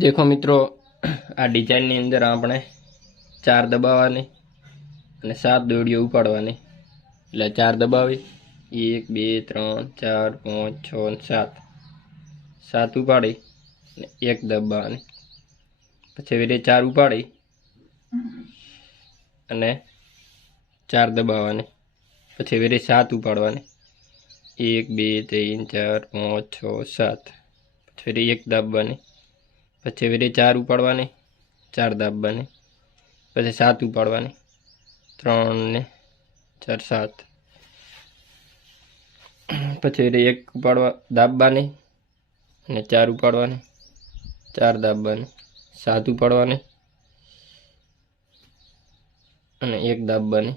દેખો મિત્રો, આ ડિઝાઇનની અંદર આપણે ચાર દબાવવાની અને સાત દોડીઓ ઉપાડવાની. એટલે ચાર દબાવી, એક, બે, ત્રણ, ચાર, પાંચ, છ સાત. સાત ઉપાડી અને એક દબાવવાની. પછી એવી ચાર ઉપાડી અને ચાર દબાવવાની. પછી એવી સાત ઉપાડવાની. એક, બે, ત્રણ, ચાર, પાંચ, છ, સાત. પછી એક દાબવાની પછી વેરે ચાર ઉપાડવાની, ચાર દાબવાની પછી સાત ઉપાડવાની, ત્રણ ને ચાર સાત. પછી વેરે એક ઉપાડવા, દાબવાની અને ચાર ઉપાડવાની, ચાર દાબવાની, સાત ઉપાડવાની અને એક દાબવાની.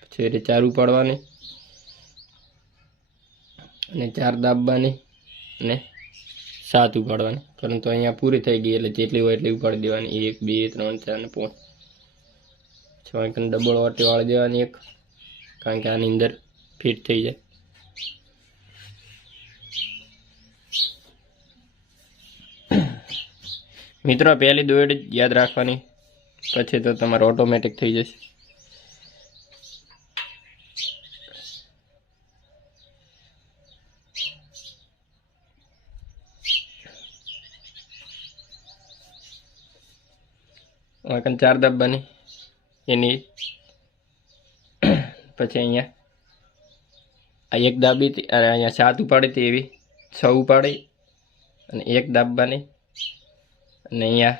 પછી વેરે ચાર ઉપાડવાની અને ચાર દાબવાની અને સાત ઉપાડવાની પરંતુ અહીંયા પૂરી થઈ ગઈ એટલે જેટલી હોય એટલી ઉપાડી દેવાની. એક, બે, ત્રણ, ચાર ને પાંચ છ ડબલ વાટી વાળી દેવાની એક. કારણ કે આની અંદર ફિટ થઈ જાય. મિત્રો પહેલી દોડ યાદ રાખવાની. પછી તો તમારે ઓટોમેટિક થઈ જશે. વાંકન ચાર દબ્બાની એની પછી અહીંયા આ એક દાબી હતી, અરે અહીંયા સાત ઉપાડી હતી એવી, છ ઉપાડી અને એક દાબવાની અને અહીંયા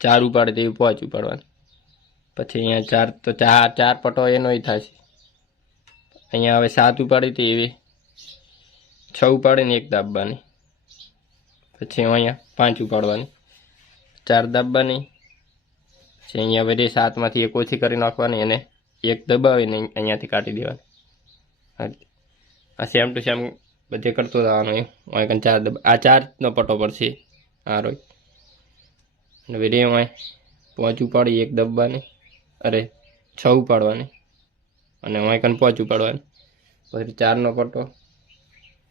ચાર ઉપાડી તેવી પાંચ ઉપાડવાની. પછી અહીંયા ચાર, તો ચાર ચાર પટો એનોય થશે અહીંયા હવે સાત ઉપાડી હતી એવી, છ ઉપાડીને એક દાબવાની પછી અહીંયા પાંચ ઉપાડવાની. ચાર દાબવાની પછી અહીંયા બધી સાતમાંથી એક ઓછી કરી નાખવાની અને એક દબાવીને અહીંયાથી કાઢી દેવાની. આ સેમ ટુ સેમ બધે કરતો રહેવાનું એમ. ચાર દબા આ ચારનો પટ્ટો પડશે આ રોય. અને બધી એમાં પાંચ ઉપાડી, એક દબાની અરે છ ઉપાડવાની. અને વાંકન કન પાંચ ઉપાડવાની. પછી ચારનો પટ્ટો.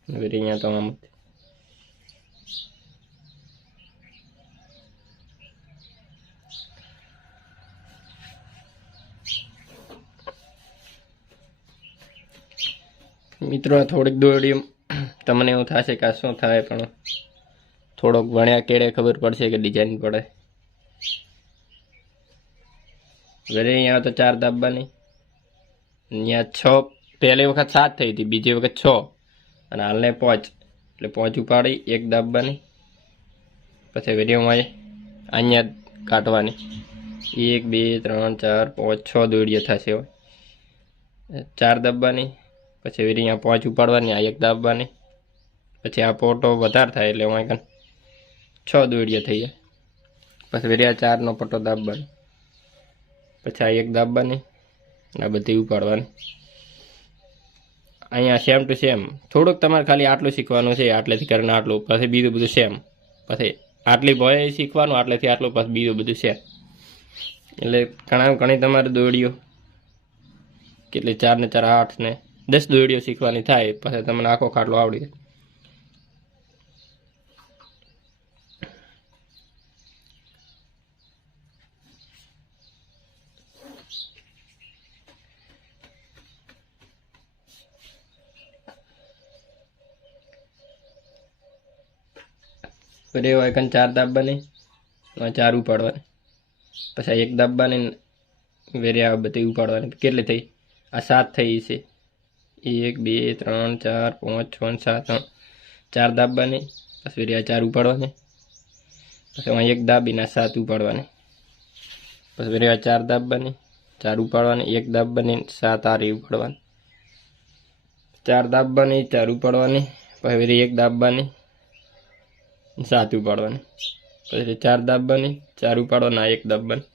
બધી અહીંયા તમામ મિત્રો, થોડીક દોડ્યું તમને એવું થશે કે શું થાય, પણ થોડોક ભણ્યા કેળે ખબર પડશે કે ડિઝાઇન પડે. ઘરે અહીંયા તો ચાર દાબવાની અહીંયા છ, પહેલી વખત સાત થઈ હતી, બીજી વખત છ. અને હાલને પાંચ. એટલે પાંચ ઉપાડી, એક દાબવાની પછી વિડીયોમાં અહીંયા કાઢવાની. એક, બે, ત્રણ, ચાર, પાંચ, છ દોડીએ થશે ચાર દબાની પછી એવી અહીંયા પાંચ ઉપાડવાની, આ એક દાબવાની. પછી આ પોટો વધારે થાય એટલે હું કન છ દોડીએ થઈ જાય. પછી વેરી આ ચારનો પટ્ટો દાબવાનો. પછી આ એક દાબવાની અને આ બધી ઉપાડવાની. અહીંયા સેમ ટુ સેમ થોડુંક તમારે ખાલી આટલું શીખવાનું છે, આટલેથી કરીને આટલું, પછી બીજું બધું સેમ પછી આટલી ભય શીખવાનું, આટલેથી આટલું, પછી બીજું બધું સેમ એટલે ઘણા, ઘણી તમારે દોડ્યો કેટલી ચાર ને ચાર આઠ ને દસ દોડીઓ શીખવાની થાય, પછી તમને આખો ખાટલો આવડી જાય. પછી હોય એકન ચાર દાબવાની ચાર ઉપાડવાની. પછી એક દાબવાની વેરે આ બધી ઉપાડવાની. કેટલી થઈ? આ સાત થઈ છે. એક, બે, ત્રણ, ચાર, પાંચ, છ, સાત. ચાર દાબવાની પછી રહ્યા ચાર ઉપાડવાની, પછી એમાં એક દાબીને સાત ઉપાડવાની, પછી રહ્યા ચાર દાબવાની ચાર ઉપાડવાની, એક દાબવાની સાત આરી ઉપાડવાની ચાર દાબવાની ચાર ઉપાડવાની, પછી એક દાબવાની સાત ઉપાડવાની, પછી ચાર દાબવાની ચાર ઉપાડવાના એક દાબવાની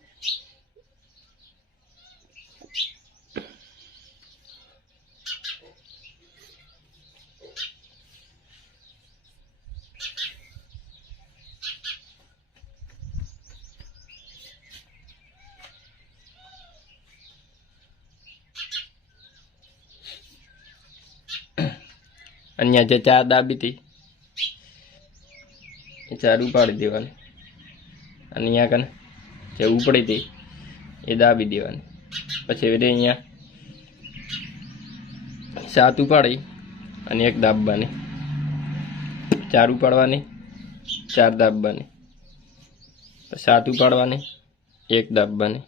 અહીંયા જે ચાર દાબી હતી, એ ચાર ઉપાડી દેવાની. અને અહીંયા કને, જે ઉપડી હતી, એ દાબી દેવાની. પછી એવી અહીંયા સાત ઉપાડી અને એક દાબવાની. ચાર ઉપાડવાની, ચાર દાબવાની. સાત ઉપાડવાની, એક દાબવાની.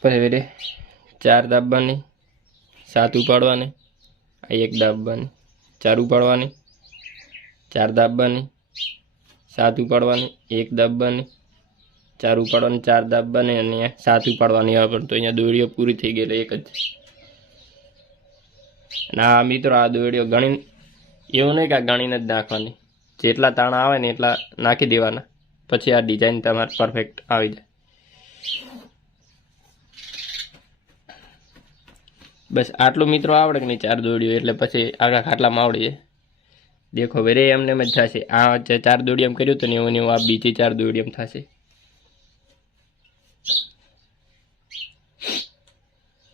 પછી રીતે ચાર દાબવાની સાત ઉપાડવાની, આ એક દાબવાની ચાર ઉપાડવાની, ચાર દાબવાની સાત ઉપાડવાની, એક દાબવાની ચાર ઉપાડવાની, ચાર દાબવાની અને સાત ઉપાડવાની આવે. પણ તો અહીંયા દોડીઓ પૂરી થઈ એટલે એક જ. અને આ મિત્રો આ દોરીઓ ગણી, એવું નહીં કે આ ગણીને જ નાખવાની. જેટલા તાણા આવે ને એટલા નાખી દેવાના. પછી આ ડિઝાઇન તમારે પરફેક્ટ આવી જાય. બસ આટલું મિત્રો આવડે કે નહીં? ચાર દોડીઓ એટલે પછી આખા ખાટલામાં આવડી જાય. દેખો વેરે એમને એમ જ થશે. આ જે ચાર દોડી એમ કર્યું હતું ને એવું એવું, આ બીજી ચાર દોડી એમ થશે.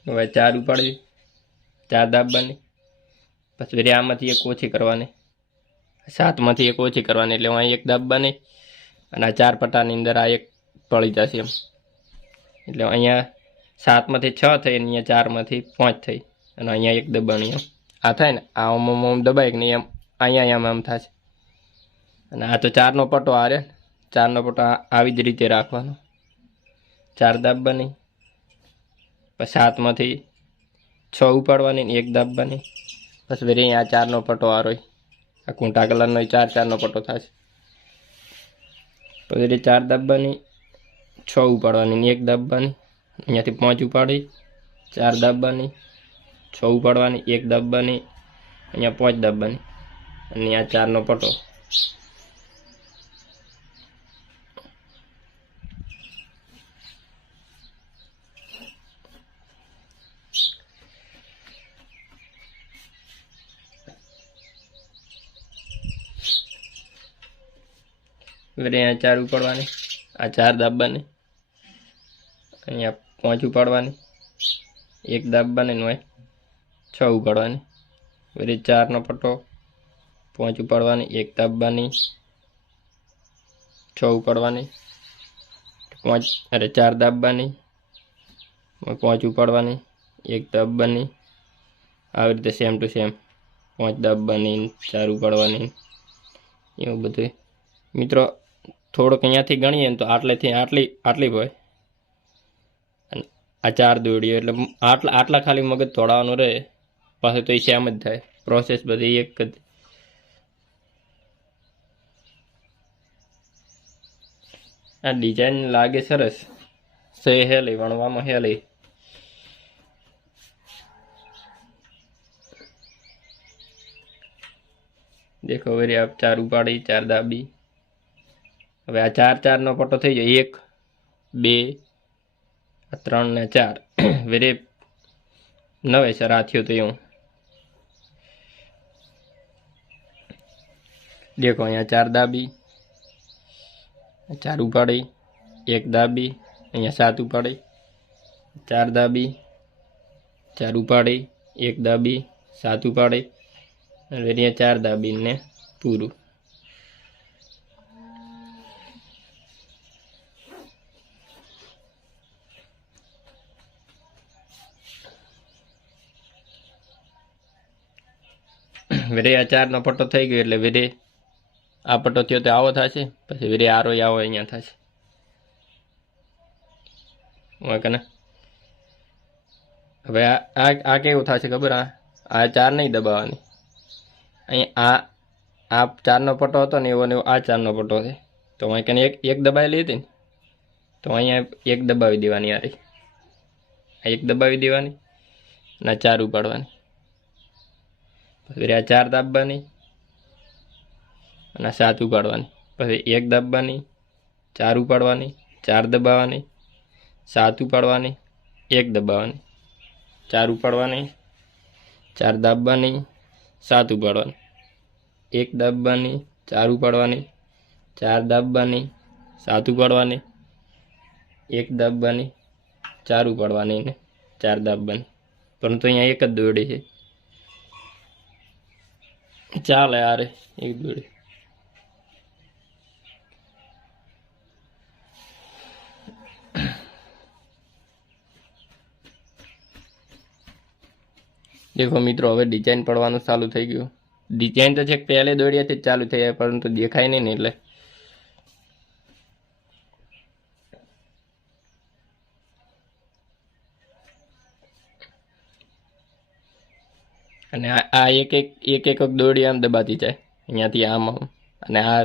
હવે ચાર ઉપાડવી. ચાર દાબવાની. પછી વેરે આમાંથી એક ઓછી કરવાની. સાતમાંથી એક ઓછી કરવાની એટલે અહીં એક દાબવાની અને આ ચાર પટ્ટાની અંદર આ એક પડી જશે એમ. એટલે અહીંયા સાતમાંથી છ થઈ અને અહીંયા ચારમાંથી પાંચ થઈ. અને અહીંયા એક દબાણી આ થાય ને? આ ઓમ ઓમ દબાય કે નહીં એમ? અહીંયા આમ આમ થશે અને આ તો ચારનો પટ્ટો આ રે ચારનો પટ્ટો આવી જ રીતે રાખવાનો. ચાર દાબવાની પછી સાતમાંથી છ ઉપાડવાની ને એક દાબવાની પછી ફરી અહીંયા ચારનો પટ્ટો આ રોય આ કુંટા કલરનો ચાર ચારનો પટ્ટો થશે પછી ચાર દાબવાની છ ઉપાડવાની ને એક દાબવાની અહીંયાથી પાંચ ઉપાડી ચાર દાબવાની છ ઉપાડવાની એક દાબવાની અહીંયા પાંચ દાબવાની અને આ ચારનો પટો વળી અહીંયા ચાર ઉપાડવાની આ ચાર દાબવાની અહીંયા પાંચ ઉપાડવાની. એક દાબવાની હોય, છ ઉપાડવાની. વળી ચારનો પટ્ટો પાંચ ઉપાડવાની, એક દાબવાની છ ઉપાડવાની. પાંચ, અરે ચાર દાબવાની પાંચ ઉપાડવાની, એક દાબવાની આવી રીતે સેમ ટુ સેમ પાંચ દાબવાની ચાર ઉપાડવાની. એવું બધું મિત્રો, થોડુંક અહીંયાથી ગણીએ ને તો આટલેથી આટલી આટલી હોય. આ ચાર દોડીઓ એટલે આટલા આટલા ખાલી મગજ તોડાવવાનું રહે, પાછું તો એ સેમ જ થાય. પ્રોસેસ બધી એક જ. આ ડિઝાઇન લાગે સરસ. સહેલી હેલી વણવામાં હેલી દેખો વેરી આપ ચાર ઉપાડી, ચાર દાબી. હવે આ ચાર ચારનો પટ્ટો થઈ જાય એક, બે ત્રણ ને ચાર. વેરે નવે સર આ થયું તો એવું. દેખો, અહીંયા ચાર દાબી ચાર ઉપાડી, એક દાબી અહીંયા સાત ઉપાડી, ચાર દાબી ચાર ઉપાડી, એક દાબી સાત ઉપાડી અહીંયા ચાર દાબીને પૂરું. વેરે આ ચારનો પટ્ટો થઈ ગયો એટલે વિરે આ પટ્ટો થયો તો આવો થશે. પછી વિરે આરો આવો અહીંયા થશે. વાંકને હવે આ આ કેવું થશે ખબર? આ આ ચાર નહીં દબાવવાની. અહીં આ આ ચારનો પટ્ટો હતો ને એવો ને આ ચારનો પટ્ટો છે. તો અહીં એક એક દબાવેલી લીધી ને, તો અહીંયા એક દબાવી દેવાની આ એક દબાવી દેવાની અને ચાર ઉપાડવાની. પછી આ ચાર દાબવાની અને સાત ઉપાડવાની. પછી એક દાબવાની ચાર ઉપાડવાની, ચાર દબાવવાની સાત ઉપાડવાની, એક દબાવવાની ચાર ઉપાડવાની, ચાર દાબવાની સાત ઉપાડવાની. એક દાબવાની ચાર ઉપાડવાની, ચાર દાબવાની સાત ઉપાડવાની. એક દાબવાની ચાર ઉપાડવાની ને ચાર દાબવાની પરંતુ અહીંયા એક જ દોરડી છે. ચાલે આરે એક દોડી દેખો મિત્રો, હવે ડિઝાઇન પડવાનું ચાલુ થઈ ગયું. ડિઝાઇન તો છે પહેલે દોડ્યાથી ચાલુ થઈ જાય, પરંતુ દેખાય નહીં ને એટલે. અને આ એક એક એક એક દોડી આમ દબાતી જાય. અહીંયાથી આમ આમ. અને આ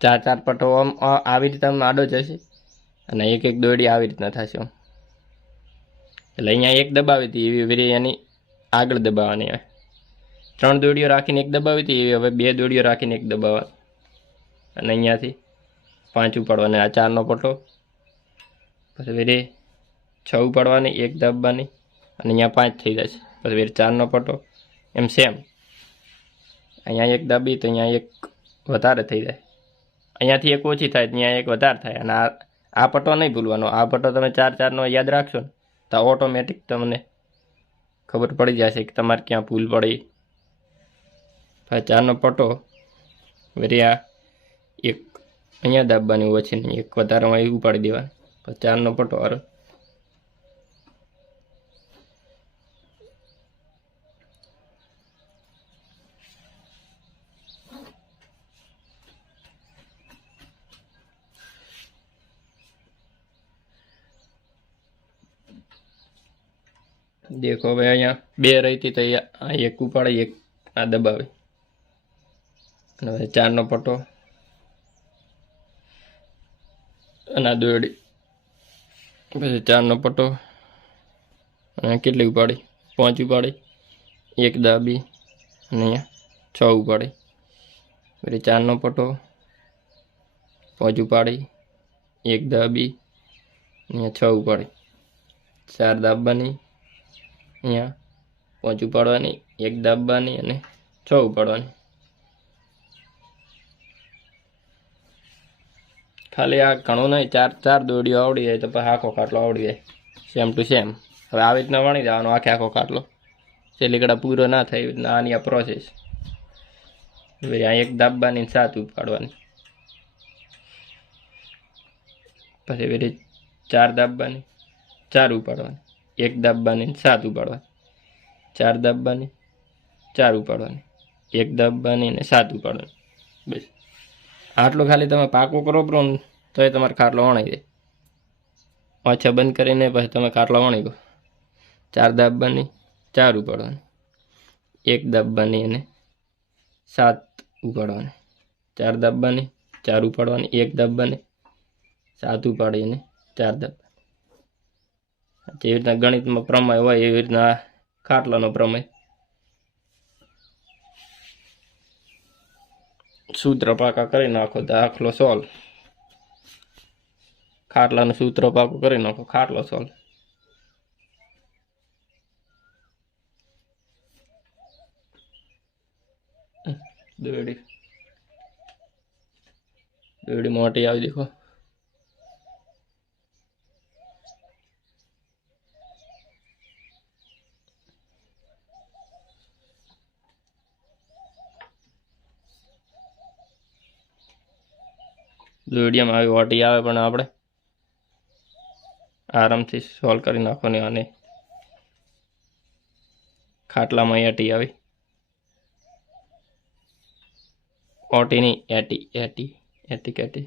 ચાર ચાર પટ્ટો આમ આવી રીતે આમ આડો જશે. અને એક એક દોડી આવી રીતના થશે એટલે અહીંયા એક દબાવી હતી, એવી વેરી એની આગળ દબાવવાની હવે ત્રણ દોડીઓ રાખીને એક દબાવી હતી, એવી હવે બે દોડીઓ રાખીને એક દબાવવા અને અહીંયાથી પાંચ ઉપાડવાની, આ ચારનો પટ્ટો પછી વેરી છ ઉપાડવાની, એક દબાવવાની. અને અહીંયા પાંચ થઈ જશે. પછી વેરી ચારનો પટ્ટો એમ સેમ અહીંયા એક દાબી તો અહીંયા એક વધારે થઈ જાય. અહીંયાથી એક ઓછી થાય તો અહીંયા એક વધારે થાય. અને આ આ પટ્ટો નહીં ભૂલવાનો. આ પટ્ટો તમે ચાર ચારનો યાદ રાખશો ને, તો ઓટોમેટિક તમને ખબર પડી જશે કે તમારે ક્યાં ભૂલ પડી. પછી ચારનો પટ્ટો વળી આ એક અહીંયા દાબવાની ઓછી નહીં એક વધારેમાં એવું ઉપાડી દેવાનું. ચારનો પટ્ટો અરે દેખો હવે અહીંયા બે રહીતી તો અહીંયા, આ એક ઉપાડે, એક આ દબાવે. અને હવે ચારનો પટ્ટો અને આ દોરડી. પછી ચારનો પટ્ટો અને કેટલી ઉપાડી? પાંચ ઉપાડી. એક દાબી. અને અહીંયા છ ઉપાડી. પછી ચારનો પટ્ટો પાંચ ઉપાડી. એક દાબી. અહીંયા છ ઉપાડી. ચાર દાબવાની. અહીંયા પાંચ ઉપાડવાની એક દાબવાની અને છ ઉપાડવાની ખાલી આ ઘણું નહીં, ચાર ચાર દોડીઓ આવડી જાય તો પછી આખો ખાટલો આવડી જાય. સેમ ટુ સેમ હવે આવી રીતના વણી દેવાનો આખે આખો ખાટલો. છેલ્લીકડા પૂરો ના થાય એવી આની આ પ્રોસેસ અહીંયા એક દાબવાની સાત ઉપાડવાની. પછી એવી ચાર દાબવાની ચાર ઉપાડવાની. એક દાબવાની ને સાત ઉપાડવાની ચાર દાબવાની ચાર ઉપાડવાની એક દાબવાની ને સાત ઉપાડવાની બસ આટલો ખાલી તમે પાકો કરો બ્રો ને તો એ તમારે ખાટલો વણાઈ જાય પાછા બંધ કરીને પછી તમે ખાટલો વણી ગયો ચાર દાબવાની ચાર ઉપાડવાની એક દાબવાની અને સાત ઉપાડવાની ચાર દાબવાની ચાર ઉપાડવાની એક દાબવાની સાત ઉપાડી અને ચાર દાબવાની જેવી રીતના ગણિતમાં પ્રમેય હોય, એવી રીતના ખાટલાનો પ્રમેય. સૂત્ર પાકા કરી નાખો દાખલો સોલ્વ ખાટલાનું સૂત્ર પાકું કરી નાખો, ખાટલો સોલ્વ દોડી દોડી મોટી આવી દેખો. દોડીયામાં આવી ઓટી આવે પણ આપણે આરામથી સોલ્વ કરી નાખવાની અને ખાટલામાં એટી આવી. ઓટીની એટી એટી એટી કેટી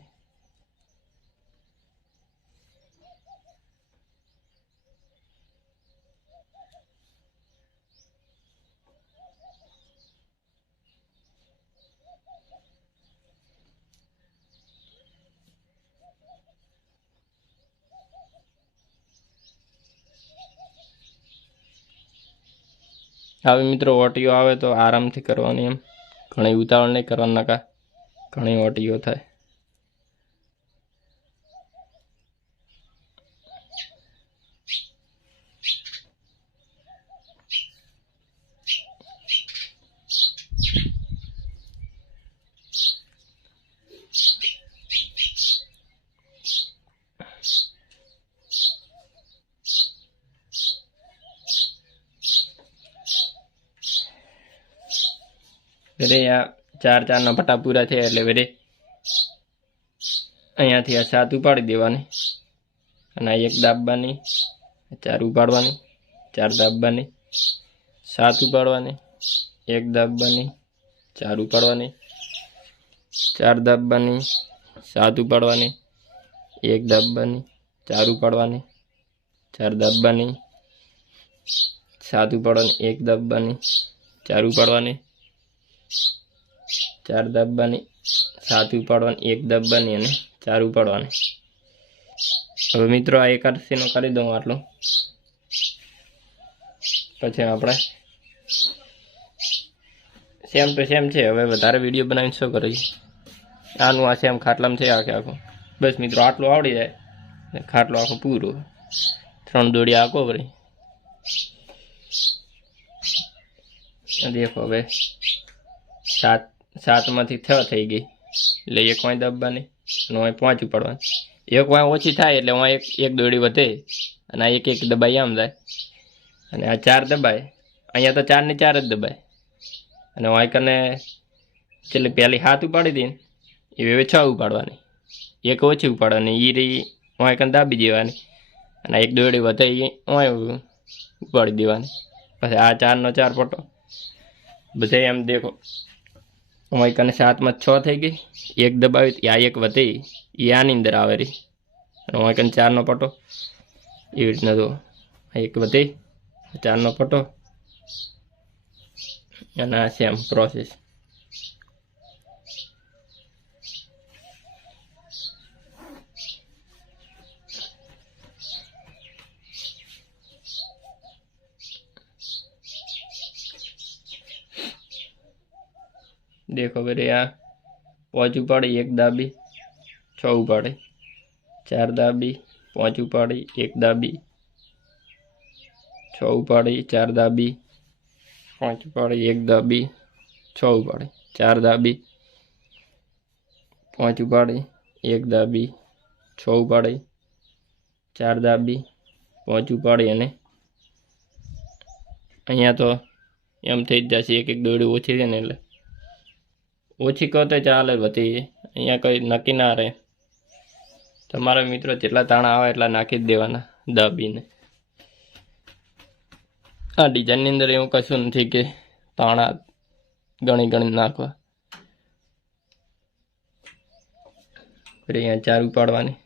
આવી મિત્રો, ઓટીઓ આવે તો આરામથી કરવાની એમ. ઘણી ઉતાવળ નહીં કરવાની નકા. ઘણી ઓટીઓ થાય. વેરે આ ચાર ચારના પટ્ટા પૂરા થયા એટલે વેરે અહીંયાથી આ સાત ઉપાડી દેવાની. અને આ એક દાબવાની ચાર ઉપાડવાની, ચાર દાબવાની, સાત ઉપાડવાની, એક દાબવાની, ચાર ઉપાડવાની, ચાર દાબવાની, સાત ઉપાડવાની, એક દાબવાની, ચાર ઉપાડવાની, ચાર દાબવાની, સાત ઉપાડવાની, એક દાબવાની, ચાર ઉપાડવાની ચાર દાબવાની સાત ઉપાડવાની, એક દાબવાની અને ચાર ઉપાડવાની. હવે મિત્રો આ એકાદશીનો કરી દઉં આટલું. પછી આપણે સેમ તો સેમ છે. હવે વધારે વીડિયો બનાવીને શું કરીએ? આનું આ સેમ ખાટલામાં છે, આખે આખું. બસ મિત્રો, આટલું આવડી જાય. ખાટલો આખો પૂરો. ત્રણ દોડી આખો ભરી. દેખો હવે. સાત સાતમાંથી છ થઈ ગઈ. એટલે એક વાંય દબવાની અને વાંય પાંચ ઉપાડવાની. એક વાંય ઓછી થાય એટલે વાંય એક એક દોડી વધે અને આ એક એક દબાઈ આમ જાય. અને આ ચાર દબાય. અહીંયા તો ચારની ચાર જ દબાય. અને વાંય કને છેલ્લે પહેલી હાથ ઉપાડી દઈને એવી એવી છ ઉપાડવાની. એક ઓછી ઉપાડવાની. એ રહી વાંય કને દાબી દેવાની. અને એક દોડી વધે એ વાંય ઉપાડી દેવાની. પછી આ ચારનો ચાર પટો. બધે એમ દેખો. વાંય કને સાતમાં છ થઈ ગઈ, એક દબાવી આ એક વધી એ આની અંદર આવે રહી અને વાંય કને ચારનો પટો. એવી રીતના જો એક વધી, ચારનો પટો. અને આ સેમ પ્રોસેસ દેખો બેરે આ પાંચ ઉપાડી, એક દાબી, છ ઉપાડી. ચાર દાબી, પાંચ ઉપાડી, એક દાબી. છ ઉપાડી, ચાર દાબી, પાંચ ઉપાડી, એક દાબી, છ ઉપાડી. ચાર દાબી, પાંચ ઉપાડી, એક દાબી, છ ઉપાડી. ચાર દાબી, પાંચ ઉપાડી અને અહીંયા તો એમ થઈ જ જશે એક એક દોડી ઓછી છે ને એટલે ઓછી કહો તો ચાલે વધી અહીંયા કંઈ નક્કી ના રહે. તમારા મિત્રો જેટલા તાણા આવે એટલા નાખી જ દેવાના દાબીને. આ ડિઝાઇનની અંદર એવું કશું નથી કે તાણા ગણી ગણી નાખવા. ફરી અહીંયા ચાર ઉપાડવાની.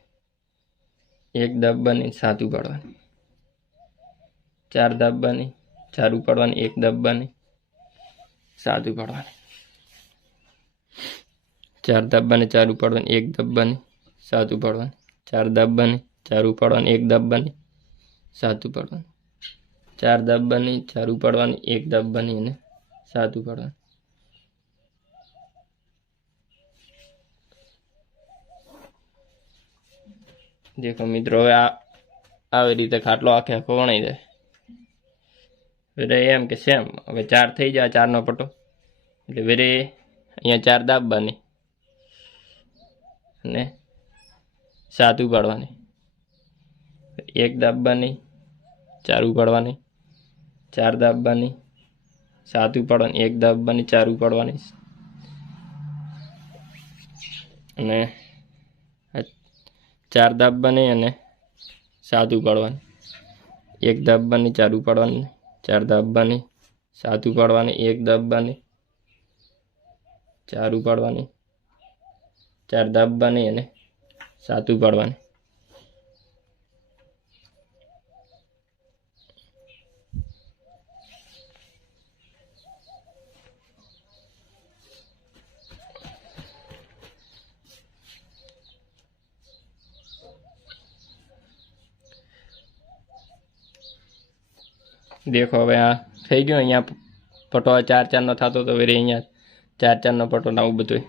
એક દબ્બાની સાત ઉપાડવાની. ચાર દબ્બાની ચાર ઉપાડવાની, એક દબ્બાની સાત ઉપાડવાની. ચાર દાબવાની ચાર ઉપાડવાની, એક દાબવાની સાત ઉપાડવાની. ચાર દાબવાની ચાર ઉપાડવાની, એક દાબવાની સાત ઉપાડવાની. ચાર દાબવાની ચાર ઉપાડવાની, એક દાબવાની અને સાત ઉપાડવાની. દેખો મિત્રો, હવે આ આવી રીતે ખાટલો આખે આખો વણાઈ જાય. વેરે એમ કે સેમ, હવે ચાર થઈ જાય, ચારનો પટ્ટો એટલે વેરે અહીંયા ચાર દાબવાની અને સાત ઉપાડવાની એક દાબવાની ચાર ઉપાડવાની. ચાર દાબવાની સાત ઉપાડવાની. એક દાબવાની ચાર ઉપાડવાની. અને ચાર દાબવાની અને સાત ઉપાડવાની. એક દાબવાની ચાર ઉપાડવાની. ચાર દાબવાની સાત ઉપાડવાની. એક દાબવાની ચાર ઉપાડવાની. ચાર દાબવાની અને સાત ઉપાડવાની. દેખો હવે આ થઈ ગયો, અહીંયા પટો ચાર ચારનો થતો તો હવે અહીંયા ચાર ચારનો પટો આવું બધું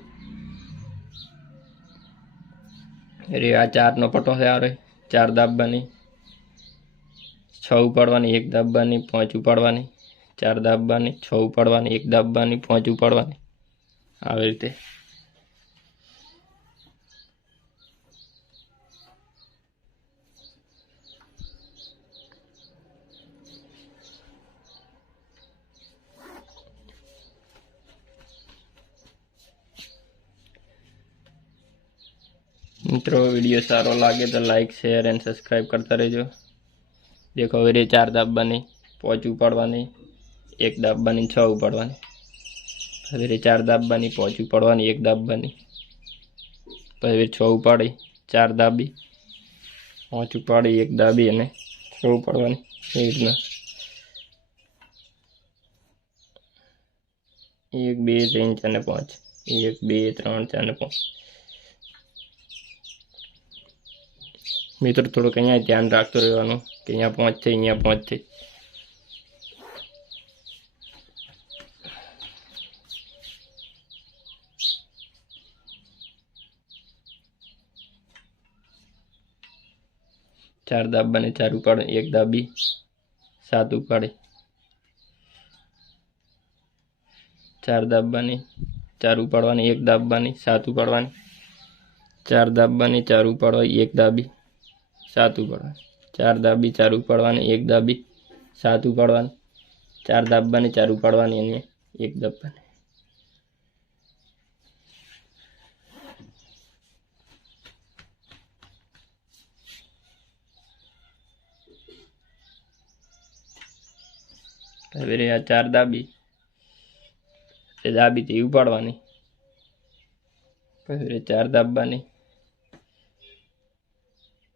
રે આ ચારનો પટો છે આ ચાર દાબવાની છ ઉપાડવાની, એક દાબવાની પાંચ ઉપાડવાની. ચાર દાબવાની છ ઉપાડવાની, એક દાબવાની પાંચ ઉપાડવાની. આવી રીતે. મિત્રો વીડિયો સારો લાગે તો લાઇક શેર એન્ડ સબસ્ક્રાઈબ કરતા રહેજો. દેખો, હવે રે ચાર દાબવાની પોચ ઉપાડવાની, એક દાબવાની છ ઉપાડવાની. હવે રે ચાર દાબવાની પોચ ઉપાડવાની, એક દાબવાની પછી છ ઉપાડી, ચાર દાબી, પાંચ ઉપાડી, એક દાબી અને છ ઉપાડવાની. એ રીતના. એક, બે, ત્રણ, ચાર ને પાંચ. એક, બે, ત્રણ, ચાર ને પાંચ. મિત્રો થોડુંક અહીંયા ધ્યાન રાખતો રહેવાનું કે અહીંયા પહોંચશે અહીંયા પહોંચશે ચાર દાબાને ચાર ઉપાડે, એક દાબી, સાત ઉપાડે. ચાર દાબાની ચાર ઉપાડવાની, એક દાબવાની સાત ઉપાડવાની. ચાર દાબવાની ચાર ઉપાડવાની એક દાબી. સાત ઉપાડવાનું. ચાર દાબી, ચાર ઉપાડવાની, એક દાબી, સાત ઉપાડવાની. ચાર દાબવાની, ચાર ઉપાડવાની અને એક દાબવાની. હવે આ ચાર દાબી. દાબી દાબીથી ઉપાડવાની. પછી ચાર દાબવાની.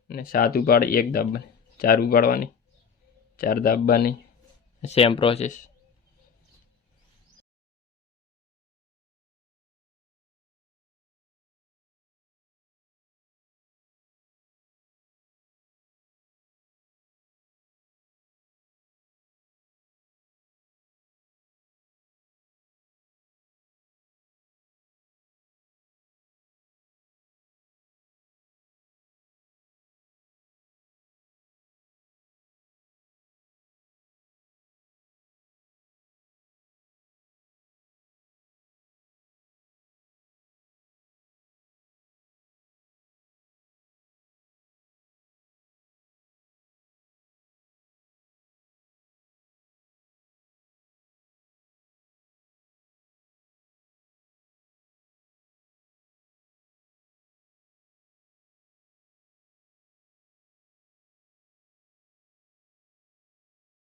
અને સાત ઉપાડી એક દાબવાની ચાર ઉપાડવાની ચાર દાબવાની સેમ પ્રોસેસ